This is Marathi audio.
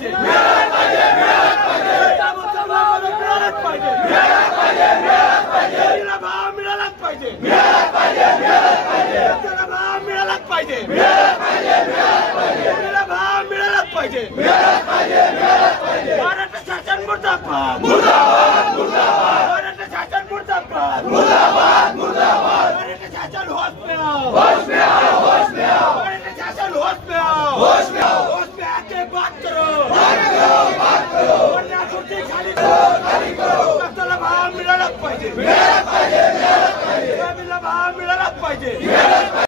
पाहिजे, मिळालंच पाहिजे, मिळालंच पाहिजे, मिळालंच पाहिजे, मिळालंच पाहिजे, मिळालंच पाहिजे, तिला भाव मिळालाच पाहिजे, मिळालंच पाहिजे, मिळालंच पाहिजे, तिला भाव मिळालाच पाहिजे, मिळालंच पाहिजे, मिळालंच पाहिजे, तिला भाव मिळालाच पाहिजे, मिळालंच पाहिजे, मिळालंच पाहिजे, महाराष्ट्र शासन मुर्दाबाद, मुर्दाबाद, मुर्दाबाद, महाराष्ट्र शासन मुर्दाबाद, मुर्दाबाद, मुर्दाबाद, महाराष्ट्र शासन होश में आओ, होश में आओ, होश में आओ, महाराष्ट्र शासन होश में आओ, होश में आओ, होश में आके बात करो, बात करो, बात करो, वरना कुर्सी खाली करो, खाली करो, भाव मिळालाच पाहिजे।